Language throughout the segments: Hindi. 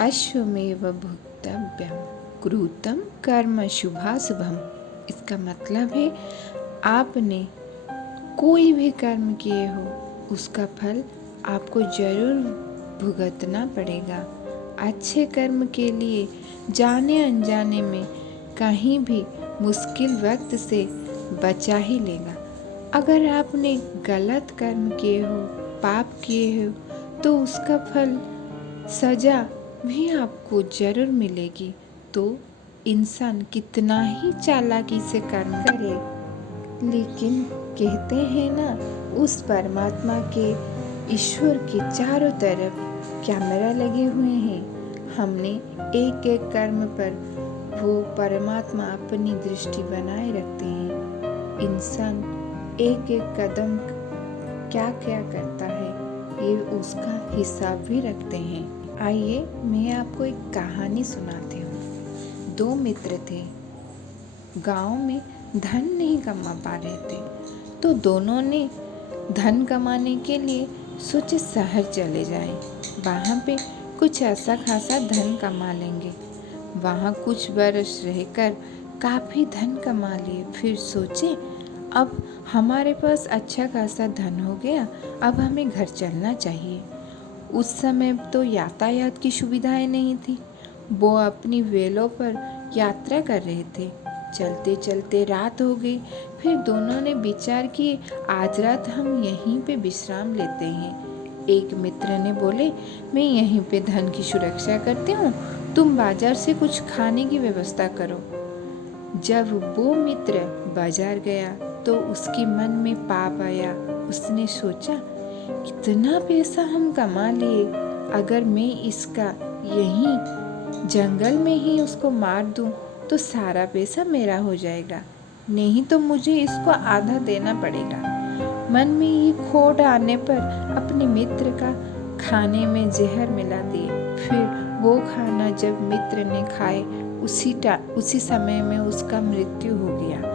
अश्वमेव भुक्तव्यम कृतं कर्म शुभाशुभम। इसका मतलब है आपने कोई भी कर्म किए हो उसका फल आपको जरूर भुगतना पड़ेगा। अच्छे कर्म के लिए जाने अनजाने में कहीं भी मुश्किल वक्त से बचा ही लेगा। अगर आपने गलत कर्म किए हो, पाप किए हो, तो उसका फल सजा भी आपको जरूर मिलेगी। तो इंसान कितना ही चालाकी से कर्म करे, लेकिन कहते हैं ना, उस परमात्मा के, ईश्वर के चारों तरफ कैमरा लगे हुए हैं। हमने एक एक कर्म पर वो परमात्मा अपनी दृष्टि बनाए रखते हैं। इंसान एक एक कदम क्या क्या करता है ये उसका हिसाब भी रखते हैं। आइए मैं आपको एक कहानी सुनाती हूँ। दो मित्र थे, गांव में धन नहीं कमा पा रहे थे, तो दोनों ने धन कमाने के लिए सोचे शहर चले जाएं। वहाँ पे कुछ ऐसा खासा धन कमा लेंगे। वहाँ कुछ बरस रहकर काफ़ी धन कमा लिए। फिर सोचे अब हमारे पास अच्छा खासा धन हो गया, अब हमें घर चलना चाहिए। उस समय तो यातायात की सुविधाएं नहीं थी। वो अपनी वेलों पर यात्रा कर रहे थे। चलते चलते रात हो गई। फिर दोनों ने विचार किए आज रात हम यहीं पे विश्राम लेते हैं। एक मित्र ने बोले मैं यहीं पे धन की सुरक्षा करती हूँ, तुम बाजार से कुछ खाने की व्यवस्था करो। जब वो मित्र बाजार गया तो उसके मन में पाप आया। उसने सोचा इतना पैसा हम कमा लिए, अगर मैं इसका यहीं जंगल में ही उसको मार दूं तो सारा पैसा मेरा हो जाएगा, नहीं तो मुझे इसको आधा देना पड़ेगा। मन में ये खोट आने पर अपने मित्र का खाने में जहर मिला दिए। फिर वो खाना जब मित्र ने खाए उसी समय में उसका मृत्यु हो गया।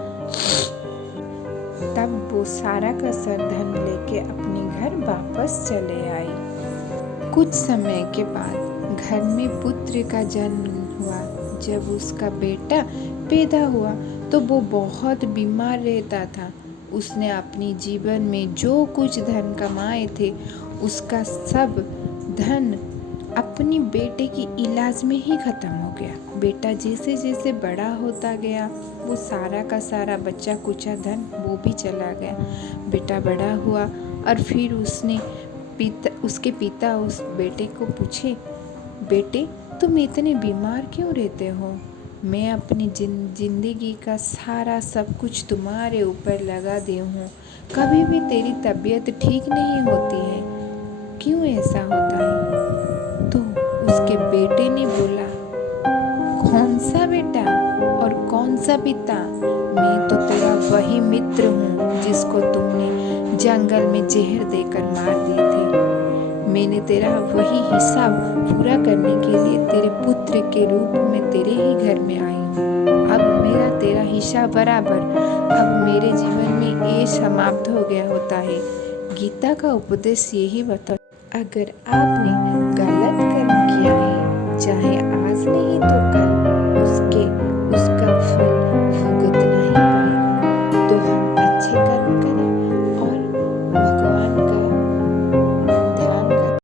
तब वो सारा का सारा धन लेके अपने घर वापस चले आए। कुछ समय के बाद घर में पुत्र का जन्म हुआ। जब उसका बेटा पैदा हुआ तो वो बहुत बीमार रहता था। उसने अपने जीवन में जो कुछ धन कमाए थे उसका सब धन अपनी बेटे की इलाज में ही खत्म हो गया। बेटा जैसे जैसे बड़ा होता गया वो सारा का सारा बच्चा कुचा धन वो भी चला गया। बेटा बड़ा हुआ और फिर उसके पिता उस बेटे को पूछे, बेटे तुम इतने बीमार क्यों रहते हो? मैं अपनी जिंदगी का सारा सब कुछ तुम्हारे ऊपर लगा दी हूँ, कभी भी तेरी तबीयत ठीक नहीं होती है, क्यों ऐसा होता है? तो उसके बेटे ने बोला, कौन सा बेटा और कौन सा पिता? मैं तो तेरा वही मित्र हूँ जिसको तुमने जंगल में जहर देकर मार दिए थे। मैंने तेरा वही हिसाब पूरा करने के लिए तेरे पुत्र के रूप में तेरे ही घर में आई हूँ। अब मेरा तेरा हिसाब बराबर। अब मेरे जीवन में ये समाप्त हो गया होता है। गीता का उपदेश यही बता, अगर आपने गलत कर्म किया है, चाहे आज नहीं तो